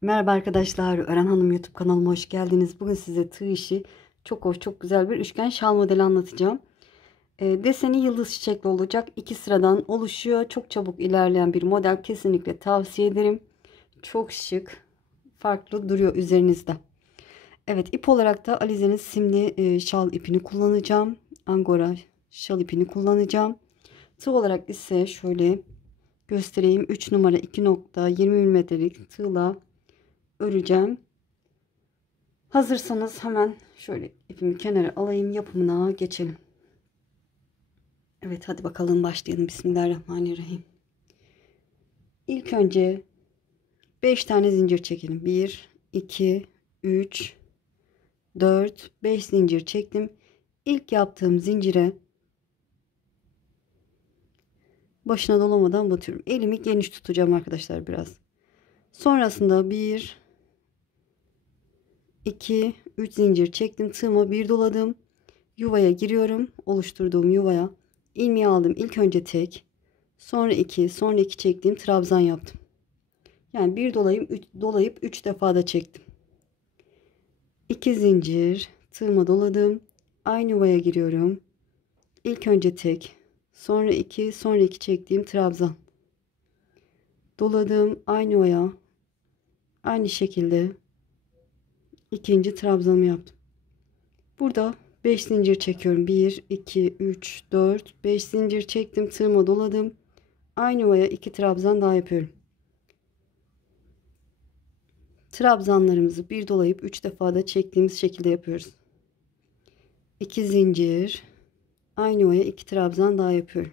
Merhaba arkadaşlar, Ören Hanım YouTube kanalıma hoş geldiniz. Bugün size tığ işi çok hoş, çok güzel bir üçgen şal modeli anlatacağım. Deseni yıldız çiçekli olacak. 2 sıradan oluşuyor. Çok çabuk ilerleyen bir model, kesinlikle tavsiye ederim. Çok şık, farklı duruyor üzerinizde. Evet, ip olarak da Alize'nin simli şal ipini kullanacağım. Angora şal ipini kullanacağım. Tığ olarak ise şöyle göstereyim. 3 numara 2.20 milimetrelik tığla öreceğim. Hazırsanız hemen şöyle ipimi kenara alayım, yapımına geçelim. Evet, hadi bakalım başlayalım. Bismillahirrahmanirrahim. İlk önce 5 tane zincir çekelim. 1 2 3 4 5 zincir çektim. İlk yaptığım zincire başına dolamadan batıyorum. Elimi geniş tutacağım arkadaşlar biraz. Sonrasında 1 2 3 zincir çektim. Tığıma bir doladım. Yuvaya giriyorum. Oluşturduğum yuvaya ilmeği aldım. İlk önce tek, sonra 2, sonra 2 çektiğim trabzan yaptım. Yani bir dolayıp 3 defa da çektim. 2 zincir tığıma doladım. Aynı yuvaya giriyorum. İlk önce tek, sonra 2, sonra 2 çektiğim trabzan. Doladım aynı yuvaya. Aynı şekilde ikinci trabzanımı yaptım. Burada 5 zincir çekiyorum. 1 2 3 4 5 zincir çektim, tığıma doladım. Aynı yuvaya 2 trabzan daha yapıyorum. Trabzanlarımızı bir dolayıp 3 defa da çektiğimiz şekilde yapıyoruz. 2 zincir, aynı yuvaya 2 trabzan daha yapıyorum.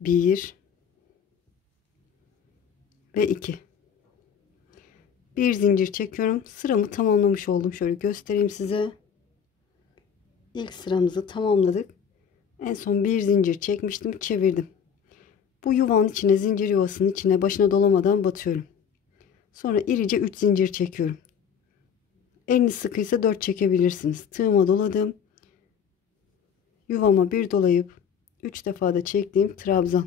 1 ve 2. Bir zincir çekiyorum. Sıramı tamamlamış oldum. Şöyle göstereyim size. İlk sıramızı tamamladık. En son bir zincir çekmiştim, çevirdim. Bu yuvanın içine, zincir yuvasının içine başına dolamadan batıyorum. Sonra irice 3 zincir çekiyorum. Eliniz sıkıysa 4 çekebilirsiniz. Tığıma doladım. Yuvama bir dolayıp 3 defa da çektiğim trabzan.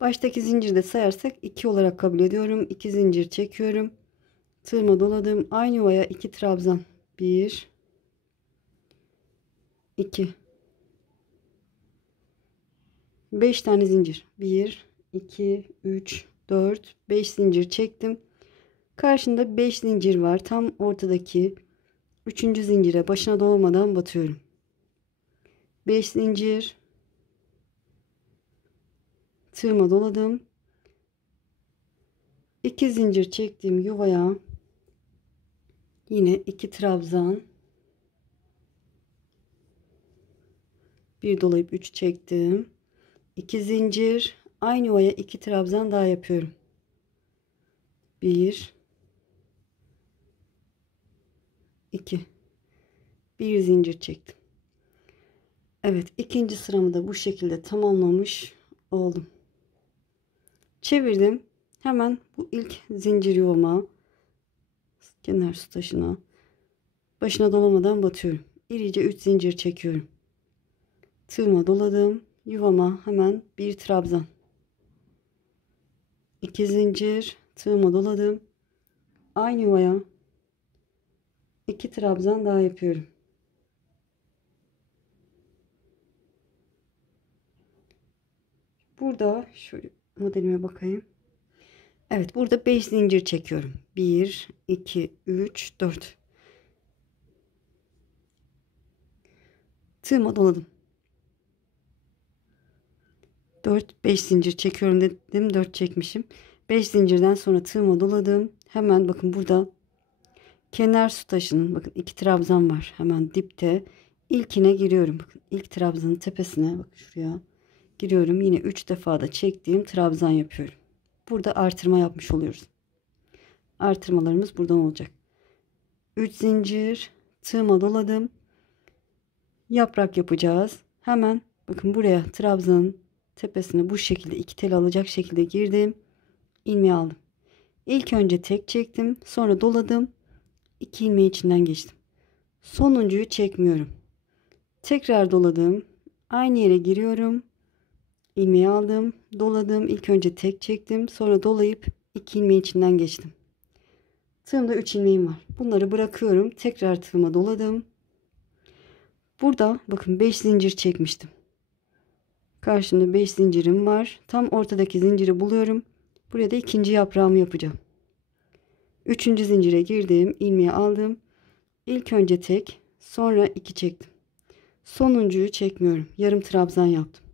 Baştaki zincirde sayarsak 2 olarak kabul ediyorum. 2 zincir çekiyorum. Tığıma doladım. Aynı yuvaya 2 trabzan. 1 2 5 tane zincir. 1 2 3 4 5 zincir çektim. Karşında 5 zincir var. Tam ortadaki 3. zincire başına dolmadan batıyorum. 5 zincir, tığıma doladım. 2 zincir çektiğim yuvaya yine 2 trabzan, bir dolayıp 3 çektim. 2 zincir, aynı yuvaya 2 trabzan daha yapıyorum. 1 2 bir zincir çektim. Evet, ikinci sıramı da bu şekilde tamamlamış oldum. Çevirdim. Hemen bu ilk zincir yuvama, kenar su taşına, başına dolamadan batıyorum. İrice 3 zincir çekiyorum. Tığıma doladım. Yuvama hemen bir trabzan. 2 zincir, tığıma doladım. Aynı yuvaya 2 trabzan daha yapıyorum. Burada şöyle modelime bakayım. Evet, burada 5 zincir çekiyorum. 1 2 3 4. Tığıma doladım. 4 5 zincir çekiyorum dedim, 4 çekmişim. 5 zincirden sonra tığıma doladım. Hemen bakın burada kenar su taşının, bakın 2 trabzan var hemen dipte. İlkine giriyorum. Bakın ilk trabzanın tepesine, bakın şuraya giriyorum. Yine 3 defa da çektiğim trabzan yapıyorum. Burada artırma yapmış oluyoruz. Artırmalarımız buradan olacak. 3 zincir, tığıma doladım. Yaprak yapacağız. Hemen bakın buraya trabzanın tepesine bu şekilde 2 tel alacak şekilde girdim. İlmeği aldım. İlk önce tek çektim, sonra doladım. 2 ilmeği içinden geçtim. Sonuncuyu çekmiyorum. Tekrar doladım. Aynı yere giriyorum. İlmeği aldım, doladım. İlk önce tek çektim, sonra dolayıp 2 ilmeği içinden geçtim. Tığımda 3 ilmeğim var. Bunları bırakıyorum. Tekrar tığıma doladım. Burada bakın 5 zincir çekmiştim. Karşımda 5 zincirim var. Tam ortadaki zinciri buluyorum. Buraya da ikinci yaprağımı yapacağım. Üçüncü zincire girdim. İlmeği aldım. İlk önce tek, sonra 2 çektim. Sonuncuyu çekmiyorum. Yarım trabzan yaptım.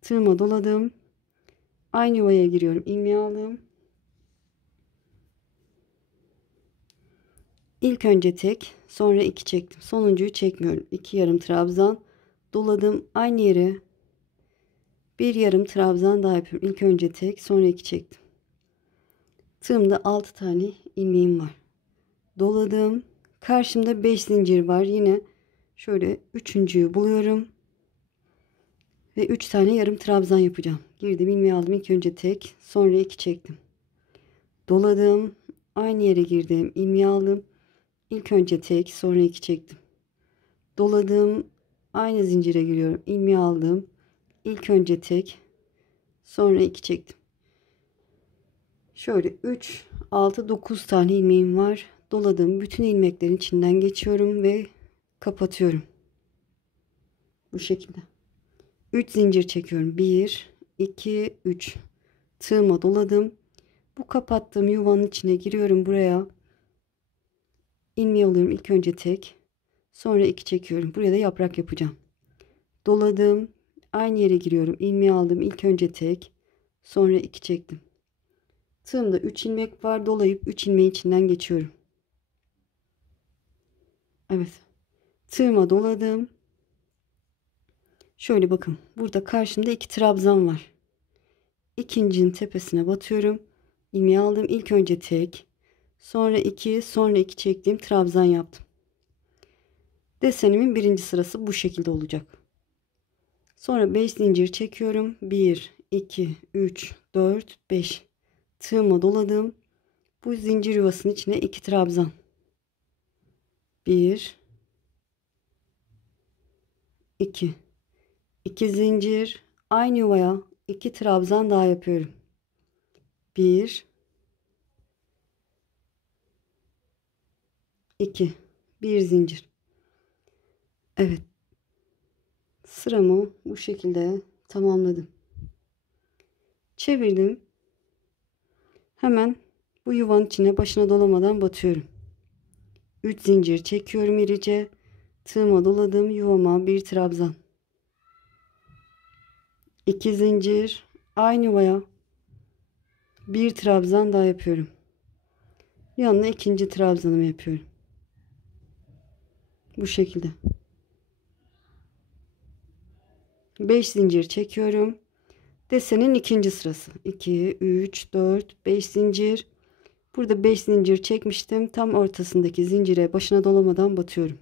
Tığıma doladım. Aynı yuvaya giriyorum. İlmeği aldım. İlk önce tek, sonra 2 çektim. Sonuncuyu çekmiyorum. 2 yarım trabzan doladım. Aynı yere bir yarım trabzan daha yapıyorum. İlk önce tek, sonra 2 çektim. Tığımda 6 tane ilmeğim var. Doladım. Karşımda 5 zincir var. Yine şöyle üçüncüyü buluyorum. Ve 3 tane yarım trabzan yapacağım. Girdim, ilmeği aldım. İlk önce tek, sonra 2 çektim. Doladım. Aynı yere girdim. İlmeği aldım. İlk önce tek, sonra 2 çektim. Doladım. Aynı zincire giriyorum. İlmeği aldım. İlk önce tek, sonra 2 çektim. Şöyle 3, 6, 9 tane ilmeğim var. Doladım. Bütün ilmeklerin içinden geçiyorum ve kapatıyorum. Bu şekilde. 3 zincir çekiyorum. 1, 2, 3. Tığıma doladım. Bu kapattığım yuvanın içine giriyorum buraya. İlmeği alıyorum. İlk önce tek, sonra 2 çekiyorum. Buraya da yaprak yapacağım. Doladım. Aynı yere giriyorum. İlmeği aldım. İlk önce tek, sonra 2 çektim. Tığımda 3 ilmek var. Dolayıp 3 ilmeğin içinden geçiyorum. Evet. Tığıma doladım. Şöyle bakın. Burada karşımda 2 trabzan var. İkincinin tepesine batıyorum. İlmeği aldım. İlk önce tek, sonra 2, sonra 2 çektiğim trabzan yaptım. Desenimin birinci sırası bu şekilde olacak. Sonra 5 zincir çekiyorum. 1, 2, 3, 4, 5. Tığıma doladım. Bu zincir yuvasının içine 2 trabzan. 1, 2. 2 zincir. Aynı yuvaya 2 trabzan daha yapıyorum. 1, 2. Bir zincir. Evet. Sıramı bu şekilde tamamladım. Çevirdim. Hemen bu yuvanın içine başına dolamadan batıyorum. 3 zincir çekiyorum irice. Tığıma doladım. Yuvama bir trabzan. 2 zincir. Aynı yuvaya bir trabzan daha yapıyorum. Yanına ikinci trabzanımı yapıyorum. Bu şekilde. 5 zincir çekiyorum. Desenin ikinci sırası. 2, 3, 4, 5 zincir. Burada 5 zincir çekmiştim. Tam ortasındaki zincire başına dolamadan batıyorum.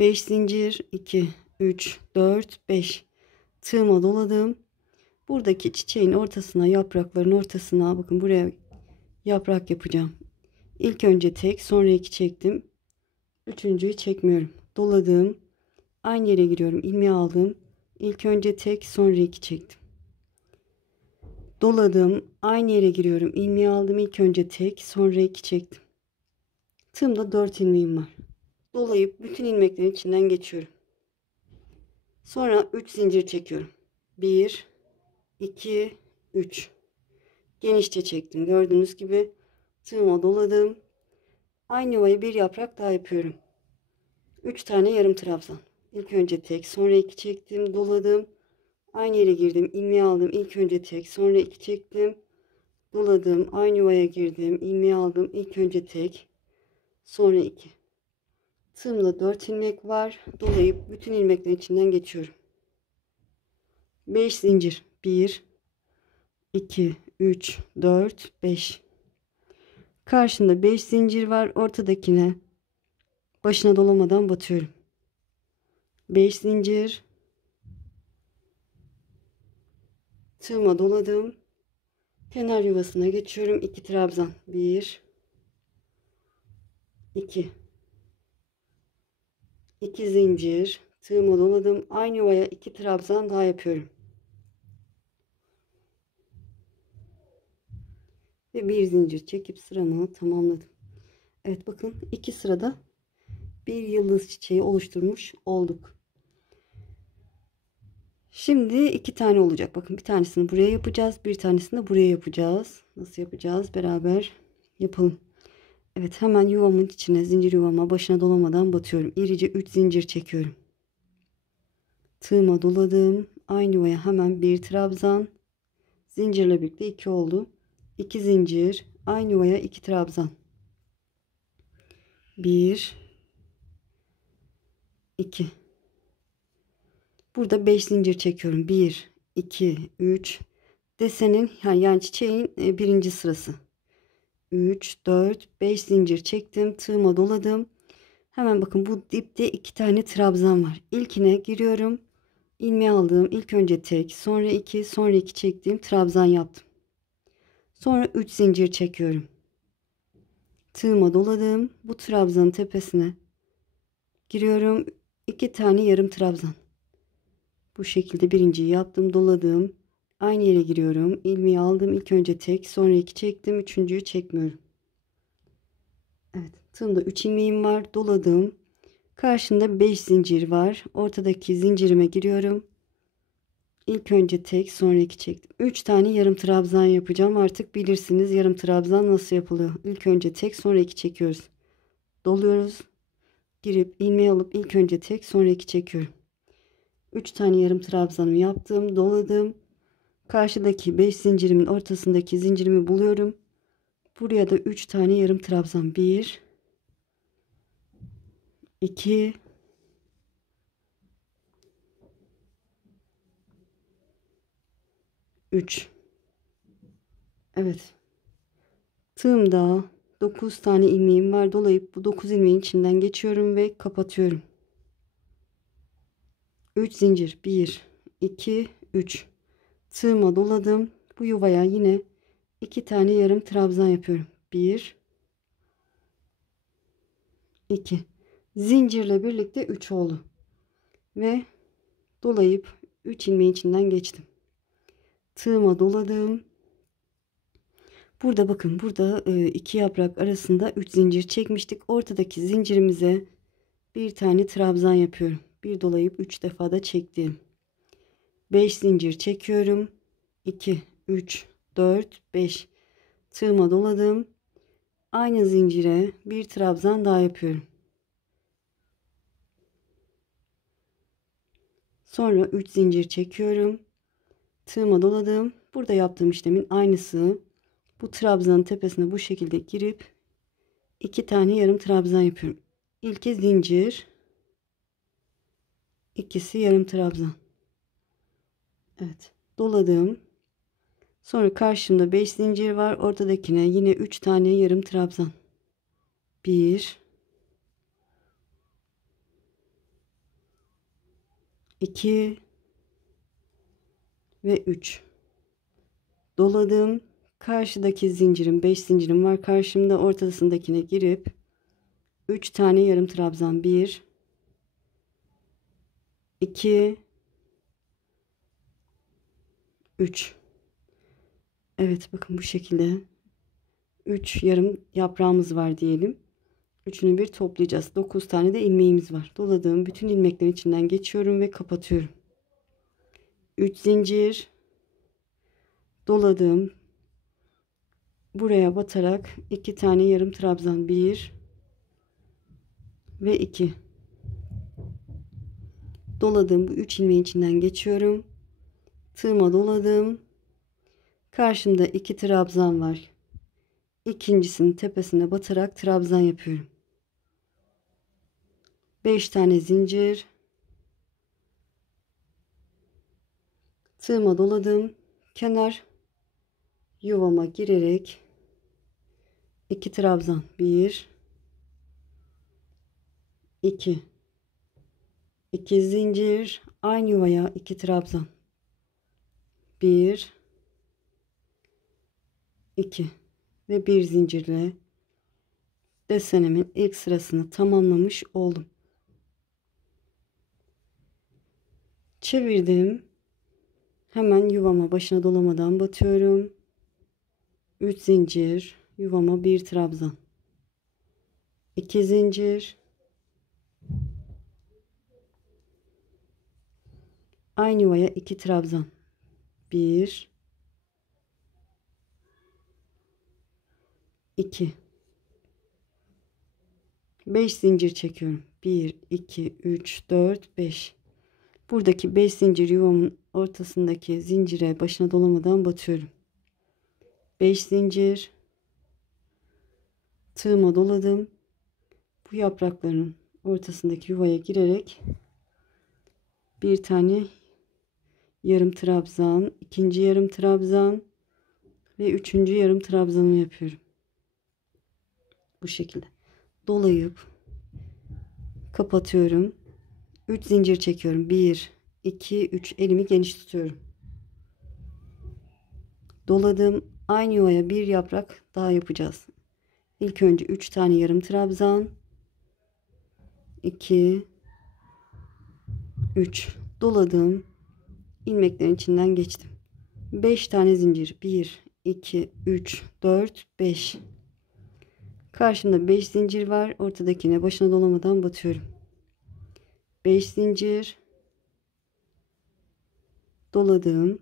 5 zincir, 2, 3, 4, 5. Tığıma doladım. Buradaki çiçeğin ortasına, yaprakların ortasına bakın, buraya yaprak yapacağım. İlk önce tek, sonra 2 çektim. Üçüncüyü çekmiyorum. Doladım. Aynı yere giriyorum. İlmeği aldım. İlk önce tek, sonra 2 çektim. Doladım. Aynı yere giriyorum. İlmeği aldım. İlk önce tek, sonra 2 çektim. Tığımda 4 ilmeğim var. Dolayıp bütün ilmeklerin içinden geçiyorum. Sonra 3 zincir çekiyorum. 1, 2, 3. Genişçe çektim. Gördüğünüz gibi tığıma doladım. Aynı yuvaya bir yaprak daha yapıyorum. 3 tane yarım trabzan. İlk önce tek, sonra 2 çektim, doladım. Aynı yere girdim, ilmeği aldım. İlk önce tek, sonra 2 çektim, doladım. Aynı yuvaya girdim, ilmeği aldım. İlk önce tek, sonra 2. Tığımda 4 ilmek var. Dolayıp bütün ilmeklerin içinden geçiyorum. 5 zincir. 1, 2, 3, 4, 5. Karşımda 5 zincir var. Ortadakine başına dolamadan batıyorum. 5 zincir. Tığıma doladım. Kenar yuvasına geçiyorum. 2 trabzan. 1, 2. 2 zincir. Tığıma doladım. Aynı yuvaya 2 trabzan daha yapıyorum. ve bir zincir çekip sıramı tamamladım. Evet bakın 2 sırada bir yıldız çiçeği oluşturmuş olduk. Şimdi 2 tane olacak. Bakın bir tanesini buraya yapacağız. Bir tanesini de buraya yapacağız. Nasıl yapacağız? Beraber yapalım. Evet hemen yuvamın içine, zincir yuvama başına dolamadan batıyorum. İrice 3 zincir çekiyorum. Tığıma doladım. Aynı yuvaya hemen bir trabzan. Zincirle birlikte 2 oldu. 2 zincir. Aynı yuvaya 2 trabzan. 1 2. Burada 5 zincir çekiyorum. 1 2 3. Desenin yani çiçeğin birinci sırası. 3 4 5 zincir çektim. Tığıma doladım. Hemen bakın bu dipte 2 tane trabzan var. İlkine giriyorum. İlmeği aldığım ilk önce tek, sonra 2, sonra 2 çektiğim trabzan yaptım. Sonra 3 zincir çekiyorum. Tığıma doladım. Bu trabzanın tepesine giriyorum. 2 tane yarım trabzan. Bu şekilde birinciyi yaptım, doladım. Aynı yere giriyorum. İlmeği aldım. İlk önce tek, sonra 2 çektim. Üçüncüyü çekmiyorum. Evet, tığımda 3 ilmeğim var. Doladım. Karşında 5 zincir var. Ortadaki zincirime giriyorum. İlk önce tek, sonra 2 çektim. 3 tane yarım trabzan yapacağım. Artık bilirsiniz yarım trabzan nasıl yapılıyor. İlk önce tek, sonra 2 çekiyoruz. Doluyoruz. Girip ilmeği alıp ilk önce tek, sonra 2 çekiyorum. 3 tane yarım trabzanımı yaptım, doladım. Karşıdaki 5 zincirimin ortasındaki zincirimi buluyorum. Buraya da 3 tane yarım trabzan. 1 2 3. Evet. Tığımda 9 tane ilmeğim var. Dolayıp bu 9 ilmeğin içinden geçiyorum ve kapatıyorum. 3 zincir. 1 2 3. Tığıma doladım. Bu yuvaya yine 2 tane yarım trabzan yapıyorum. 1 2. Zincirle birlikte 3 oldu. Ve dolayıp 3 ilmeğin içinden geçtim. Tığıma doladım. Burada bakın burada iki yaprak arasında 3 zincir çekmiştik. Ortadaki zincirimize bir tane trabzan yapıyorum. Bir dolayıp 3 defa da çektim. 5 zincir çekiyorum. 2 3 4 5. Tığıma doladım. Aynı zincire bir trabzan daha yapıyorum. Sonra 3 zincir çekiyorum. Tığıma doladım. Burada yaptığım işlemin aynısı. Bu trabzanın tepesine bu şekilde girip 2 tane yarım trabzan yapıyorum. İlki zincir, ikisi yarım trabzan. Evet, doladım. Sonra karşımda 5 zincir var. Ortadakine yine 3 tane yarım trabzan. 1 2 ve 3. Doladım. Karşıdaki zincirim 5 zincirim var. Karşımda ortasındakine girip 3 tane yarım trabzan. 1 2 3. Evet bakın bu şekilde 3 yarım yaprağımız var diyelim. Üçünü bir toplayacağız. 9 tane de ilmeğimiz var. Doladığım bütün ilmeklerin içinden geçiyorum ve kapatıyorum. 3 zincir doladım. Buraya batarak 2 tane yarım trabzan. 1 ve 2. Doladığım bu 3 ilmeğin içinden geçiyorum. Tığıma doladım. Karşımda 2 trabzan var. İkincisinin tepesine batarak trabzan yapıyorum. 5 tane zincir. Tığıma doladım. Kenar yuvama girerek 2 trabzan. 1 2 2 zincir. Aynı yuvaya 2 trabzan. 1 2 ve bir zincirle desenimin ilk sırasını tamamlamış oldum. Çevirdim. Hemen yuvama başına dolamadan batıyorum. 3 zincir, yuvama 1 trabzan, 2 zincir, aynı yuvaya 2 trabzan, 1 2 5 zincir çekiyorum. 1 2 3 4 5. Buradaki 5 zincir yuvamın ortasındaki zincire başına dolamadan batıyorum. 5 zincir, tığıma doladım. Bu yaprakların ortasındaki yuvaya girerek bir tane yarım trabzan, ikinci yarım trabzan ve üçüncü yarım trabzanımı yapıyorum. Bu şekilde dolayıp kapatıyorum. 3 zincir çekiyorum. 1 2 3, elimi geniş tutuyorum. Doladım. Aynı yuvaya bir yaprak daha yapacağız. İlk önce 3 tane yarım trabzan, 2 3 doladım. İlmeklerin içinden geçtim. 5 tane zincir. 1 2 3 4 5. Karşımda 5 zincir var. Ortadakine başına dolamadan batıyorum. 5 zincir doladım.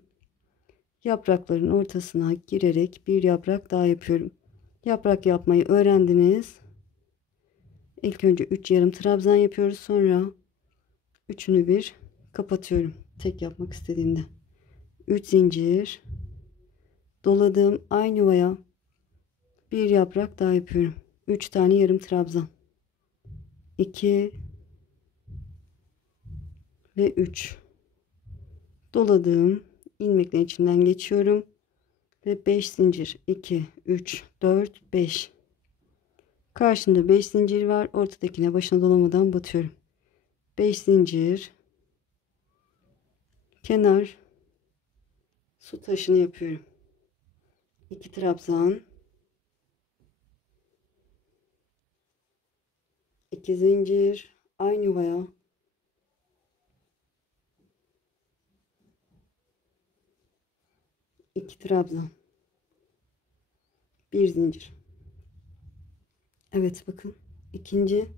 Yaprakların ortasına girerek bir yaprak daha yapıyorum. Yaprak yapmayı öğrendiniz. İlk önce 3 yarım trabzan yapıyoruz. Sonra üçünü bir kapatıyorum. Tek yapmak istediğimde. 3 zincir doladım. Aynı yuvaya bir yaprak daha yapıyorum. 3 tane yarım trabzan. 2 ve 3. Doladım. İlmeklerin içinden geçiyorum. Ve 5 zincir. 2 3 4 5. Karşımda 5 zincir var. Ortadakine başına dolamadan batıyorum. 5 zincir. Kenar su taşını yapıyorum. 2 trabzan. 2 zincir. Aynı yuvaya 2 trabzan. 1 zincir. Evet, bakın. İkinci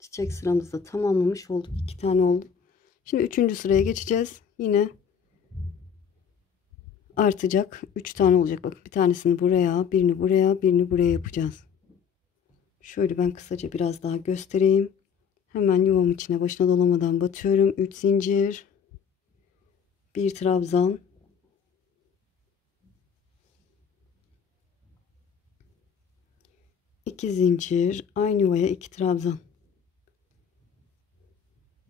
çiçek sıramızda tamamlamış olduk. 2 tane oldu. Şimdi 3. sıraya geçeceğiz. Yine artacak. 3 tane olacak. Bakın, bir tanesini buraya, birini buraya, birini buraya yapacağız. Şöyle ben kısaca biraz daha göstereyim. Hemen yuvamın içine başına dolamadan batıyorum. 3 zincir, 1 trabzan, 2 zincir, aynı yuvaya 2 trabzan.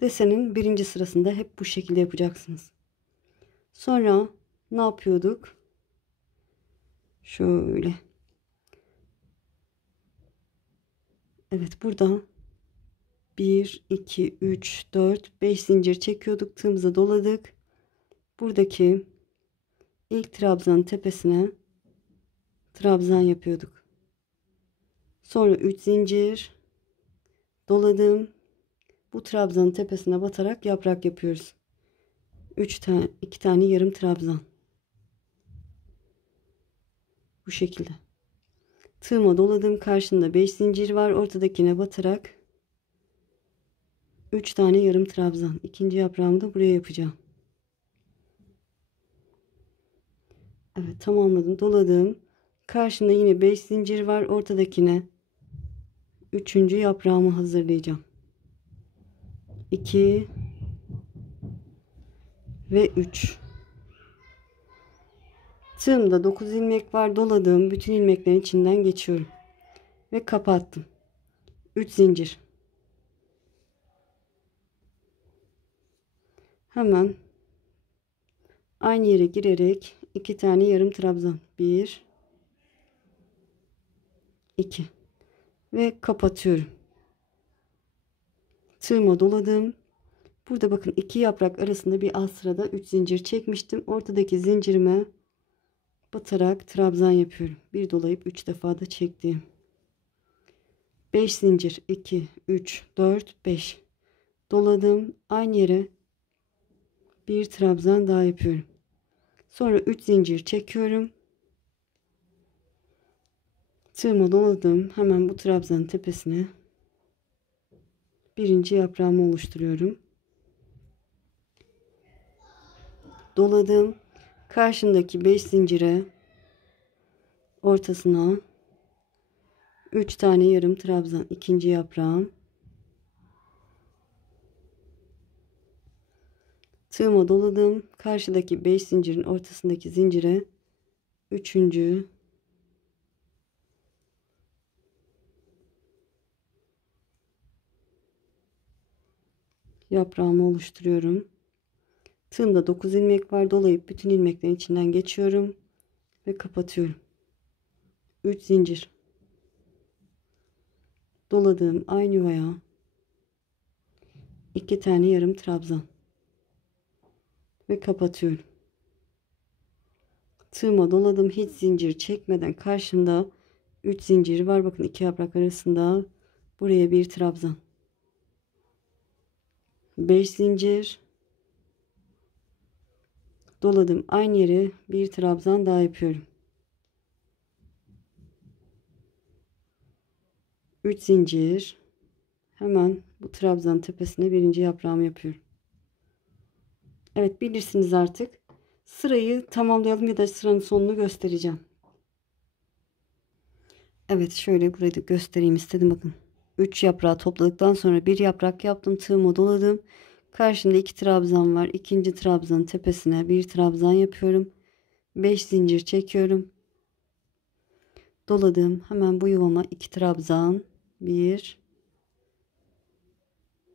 Desenin birinci sırasında hep bu şekilde yapacaksınız. Sonra ne yapıyorduk? Şöyle. Evet, burada 1 2 3 4 5 zincir çekiyorduk. Tığımıza doladık. Buradaki ilk trabzanın tepesine trabzan yapıyorduk. Sonra 3 zincir doladım. Bu trabzanın tepesine batarak yaprak yapıyoruz. 2 tane yarım trabzan. Bu şekilde. Tığıma doladım. Karşında 5 zincir var. Ortadakine batarak 3 tane yarım trabzan. İkinci yaprağımı da buraya yapacağım. Evet, tamamladım. Doladım. Karşında yine 5 zincir var. Ortadakine 3. yaprağımı hazırlayacağım. 2 ve 3. Tığımda 9 ilmek var. Doladığım bütün ilmeklerin içinden geçiyorum ve kapattım. 3 zincir. Hemen aynı yere girerek 2 tane yarım trabzan. 1 2 ve kapatıyorum. Tığıma doladım. Burada bakın, 2 yaprak arasında bir alt sırada 3 zincir çekmiştim. Ortadaki zincirime batarak trabzan yapıyorum. Bir dolayıp 3 defa da çektim. 5 zincir, 2 3 4 5 doladım. Aynı yere bir trabzan daha yapıyorum. Sonra 3 zincir çekiyorum. Tığıma doladım. Hemen bu trabzanın tepesine birinci yaprağımı oluşturuyorum. Doladım. Karşımdaki 5 zincire ortasına 3 tane yarım trabzan, ikinci yaprağım. Tığıma doladım. Karşıdaki 5 zincirin ortasındaki zincire üçüncü yaprağımı oluşturuyorum. Tığımda 9 ilmek var. Dolayıp bütün ilmeklerin içinden geçiyorum ve kapatıyorum. 3 zincir. Doladığım aynı yuvaya 2 tane yarım trabzan ve kapatıyorum. Tığıma doladım. Hiç zincir çekmeden karşımda 3 zincir var. Bakın 2 yaprak arasında buraya bir trabzan. 5 zincir. Doladım. Aynı yere bir trabzan daha yapıyorum. 3 zincir. Hemen bu trabzan tepesine birinci yaprağımı yapıyorum. Evet, bilirsiniz artık. Sırayı tamamlayalım ya da sıranın sonunu göstereceğim. Evet, şöyle burayı da göstereyim istedim. Bakın 3 yaprağı topladıktan sonra bir yaprak yaptım. Tığıma doladım. Karşımda 2 trabzan var. İkinci trabzanın tepesine bir trabzan yapıyorum. 5 zincir çekiyorum. Doladım. Hemen bu yuvama 2 trabzan. 1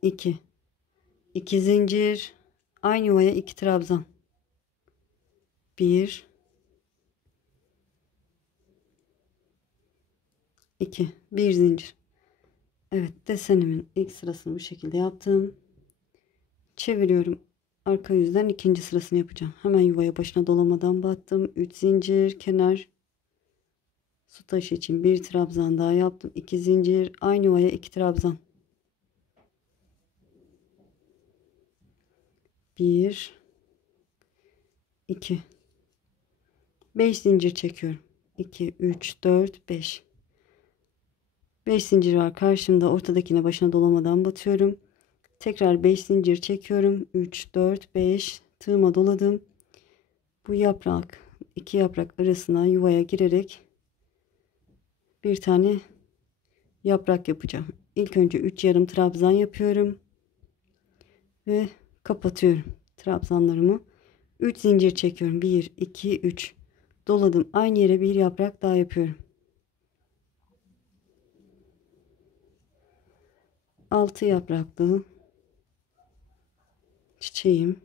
2 2 zincir. Aynı yuvaya 2 trabzan. 1 2 1 zincir. Evet, desenimin ilk sırasını bu şekilde yaptım. Çeviriyorum. Arka yüzden ikinci sırasını yapacağım. Hemen yuvaya başına dolamadan battım. 3 zincir kenar. Su taşı için bir trabzan daha yaptım. 2 zincir. Aynı yuvaya 2 trabzan. 1 2 5 zincir çekiyorum. 2 3 4 5 5 zincir var karşımda. Ortadakine başına dolamadan batıyorum. Tekrar 5 zincir çekiyorum. 3 4 5 tığıma doladım. Bu yaprak, iki yaprak arasına yuvaya girerek bir tane yaprak yapacağım. İlk önce 3 yarım trabzan yapıyorum ve kapatıyorum trabzanlarımı. 3 zincir çekiyorum. 1 2 3 doladım. Aynı yere bir yaprak daha yapıyorum. 6 yapraklı çiçeğim.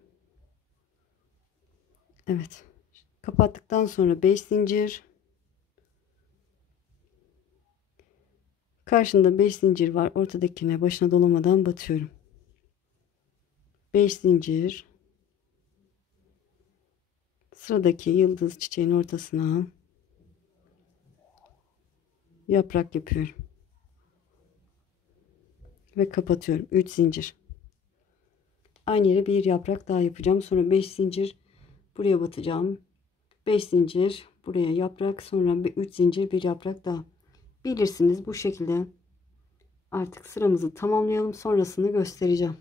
Evet. Kapattıktan sonra 5 zincir. Karşında 5 zincir var. Ortadakine başına dolamadan batıyorum. 5 zincir. Sıradaki yıldız çiçeğin ortasına yaprak yapıyorum. Ve kapatıyorum. 3 zincir. Aynı yere bir yaprak daha yapacağım. Sonra 5 zincir buraya batacağım. 5 zincir buraya yaprak. Sonra 3 zincir bir yaprak daha. Bilirsiniz, bu şekilde artık sıramızı tamamlayalım. Sonrasını göstereceğim.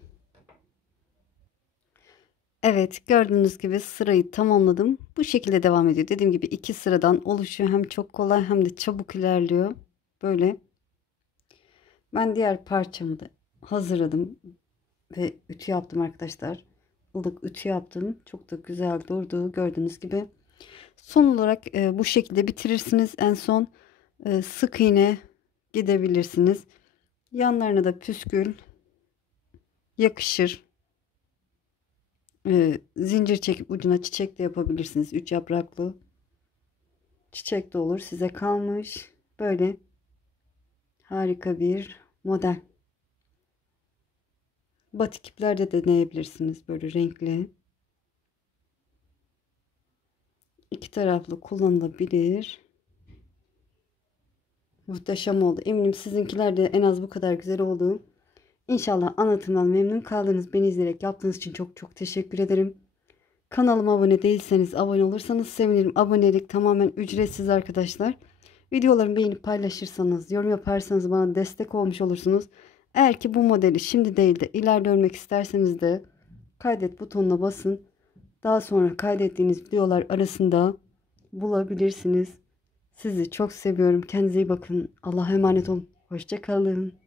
Evet, gördüğünüz gibi sırayı tamamladım. Bu şekilde devam ediyor. Dediğim gibi 2 sıradan oluşuyor. Hem çok kolay hem de çabuk ilerliyor. Böyle. Ben diğer parçamı da hazırladım ve ütü yaptım arkadaşlar. Ilık ütü yaptım. Çok da güzel durdu. Gördüğünüz gibi. Son olarak bu şekilde bitirirsiniz. En son sık iğne gidebilirsiniz. Yanlarına da püskül yakışır. Zincir çekip ucuna çiçek de yapabilirsiniz. 3 yapraklı çiçek de olur. Size kalmış. Böyle harika bir model. Batik iplerde de deneyebilirsiniz. Böyle renkli. İki taraflı kullanılabilir. Muhteşem oldu. Eminim sizinkiler de en az bu kadar güzel oldu. İnşallah anlatımdan memnun kaldınız. Beni izleyerek yaptığınız için çok çok teşekkür ederim. Kanalıma abone değilseniz abone olursanız sevinirim. Abonelik tamamen ücretsiz arkadaşlar. Videolarımı beğenip paylaşırsanız, yorum yaparsanız bana destek olmuş olursunuz. Eğer ki bu modeli şimdi değil de ileride örmek isterseniz de kaydet butonuna basın. Daha sonra kaydettiğiniz videolar arasında bulabilirsiniz. Sizi çok seviyorum. Kendinize iyi bakın. Allah'a emanet olun. Hoşça kalın.